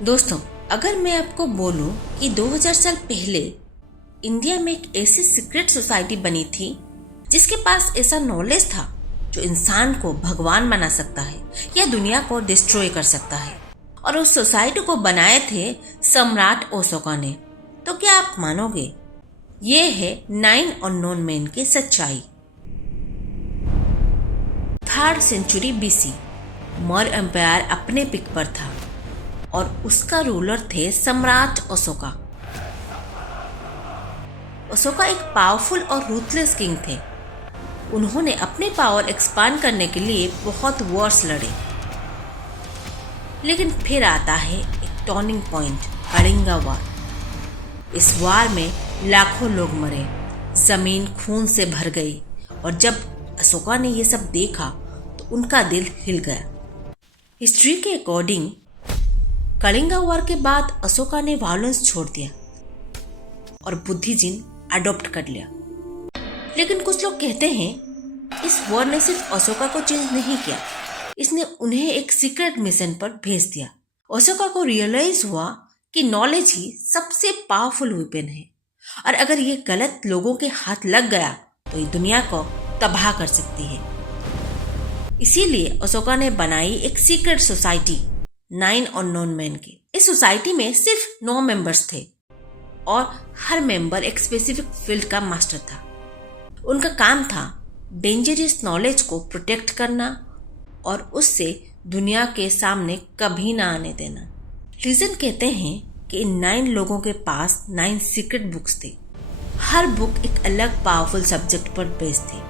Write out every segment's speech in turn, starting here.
दोस्तों, अगर मैं आपको बोलूं कि 2000 साल पहले इंडिया में एक ऐसी सीक्रेट सोसाइटी बनी थी जिसके पास ऐसा नॉलेज था जो इंसान को भगवान बना सकता है या दुनिया को डिस्ट्रॉय कर सकता है, और उस सोसाइटी को बनाए थे सम्राट अशोका ने, तो क्या आप मानोगे? ये है 9 अननोन मैन की सच्चाई। 3rd century BC Maurya empire अपने पिक पर था और उसका रूलर थे सम्राट अशोका। अशोका एक पावरफुल और रूथलेस किंग थे। उन्होंने अपने पावर एक्सपांड करने के लिए बहुत वॉर्स लड़े, लेकिन फिर आता है एक टर्निंग पॉइंट, कलिंगा वार। इस वार में लाखों लोग मरे, जमीन खून से भर गई, और जब अशोका ने ये सब देखा तो उनका दिल हिल गया। हिस्ट्री के अकॉर्डिंग कलिंगा वार के बाद अशोका ने वायलेंस छोड़ दिया और बुद्धिज्म अडॉप्ट कर लिया। लेकिन कुछ लोग कहते हैं इस वॉर ने सिर्फ अशोका को चेंज नहीं किया, इसने उन्हें एक सीक्रेट मिशन पर भेज दिया। अशोका को रियलाइज हुआ कि नॉलेज ही सबसे पावरफुल वेपन है, और अगर ये गलत लोगों के हाथ लग गया तो ये दुनिया को तबाह कर सकती है। इसीलिए अशोका ने बनाई एक सीक्रेट सोसाइटी 9 अननोन मैन की। इस सोसाइटी में सिर्फ 9 मेंबर्स थे और हर मेंबर एक स्पेसिफिक फील्ड का मास्टर था। उनका काम था डेंजरस नॉलेज को प्रोटेक्ट करना और उससे दुनिया के सामने कभी ना आने देना। लीजेंड कहते हैं कि इन 9 लोगों के पास 9 सीक्रेट बुक्स थे। हर बुक एक अलग पावरफुल सब्जेक्ट पर बेस्ड थी।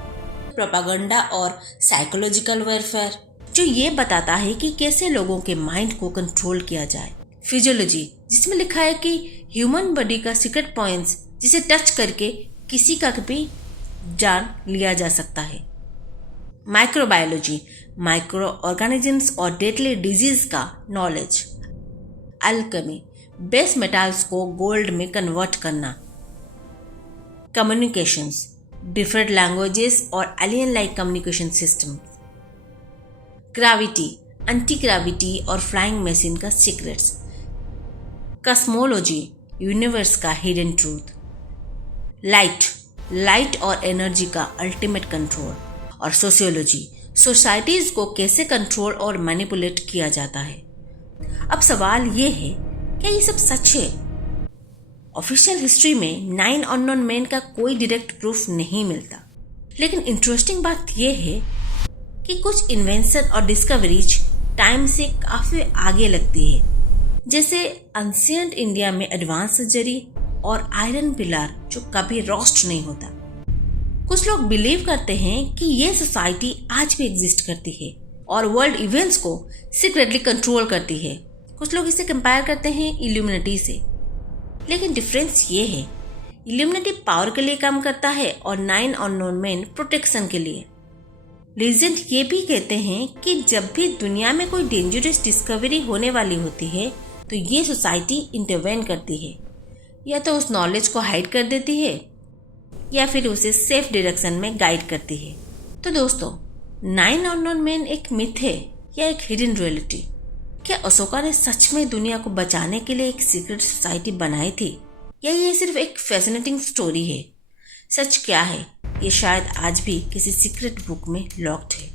प्रोपागेंडा और साइकोलॉजिकल वेरफेयर, जो ये बताता है कि कैसे लोगों के माइंड को कंट्रोल किया जाए। फिजियोलॉजी, जिसमें लिखा है कि ह्यूमन बॉडी का सीक्रेट पॉइंट्स जिसे टच करके किसी का भी जान लिया जा सकता है। माइक्रोबायोलॉजी, माइक्रो ऑर्गेनिजम्स और डेडली डिजीज का नॉलेज। अल्केमी, बेस मेटल्स को गोल्ड में कन्वर्ट करना। कम्युनिकेशंस, डिफरेंट लैंग्वेजेस और alien like communication system. Gravity, anti gravity और फ्लाइंग मशीन का सीक्रेट्स। कॉस्मोलॉजी, यूनिवर्स का हिडन ट्रूथ। लाइट और एनर्जी का अल्टीमेट कंट्रोल। और सोशियोलॉजी, सोसाइटीज को कैसे कंट्रोल और मैनिपुलेट किया जाता है। अब सवाल ये है, क्या ये सब सच है? ऑफिशियल हिस्ट्री में 9 अननोन मैन का कोई डायरेक्ट प्रूफ नहीं मिलता, लेकिन इंटरेस्टिंग बात यह है कि कुछ इन्वेंशन और डिस्कवरीज टाइम से काफी आगे लगती है, जैसे एंशिएंट इंडिया में एडवांस सर्जरी और आयरन पिलर जो कभी रोस्ट नहीं होता। कुछ लोग बिलीव करते हैं कि ये सोसाइटी आज भी एग्जिस्ट करती है और वर्ल्ड इवेंट्स को सीक्रेटली कंट्रोल करती है। कुछ लोग इसे कंपेयर करते हैं इल्यूमिनेटी से, लेकिन डिफरेंस ये है, इल्यूमिनेटी पावर के लिए काम करता है और 9 अननोन मैन प्रोटेक्शन के लिए। लीजेंड ये भी कहते हैं कि जब भी दुनिया में कोई डेंजरस डिस्कवरी होने वाली होती है तो ये सोसाइटी इंटरवेन करती है, या तो उस नॉलेज को हाइड कर देती है या फिर उसे सेफ डायरेक्शन में गाइड करती है। तो दोस्तों, 9 अननोन मैन एक मिथ है या एक हिडन रियलिटी? क्या अशोका ने सच में दुनिया को बचाने के लिए एक सीक्रेट सोसाइटी बनाई थी, या ये सिर्फ एक फैसिनेटिंग स्टोरी है? सच क्या है, ये शायद आज भी किसी सीक्रेट बुक में लॉक्ड है।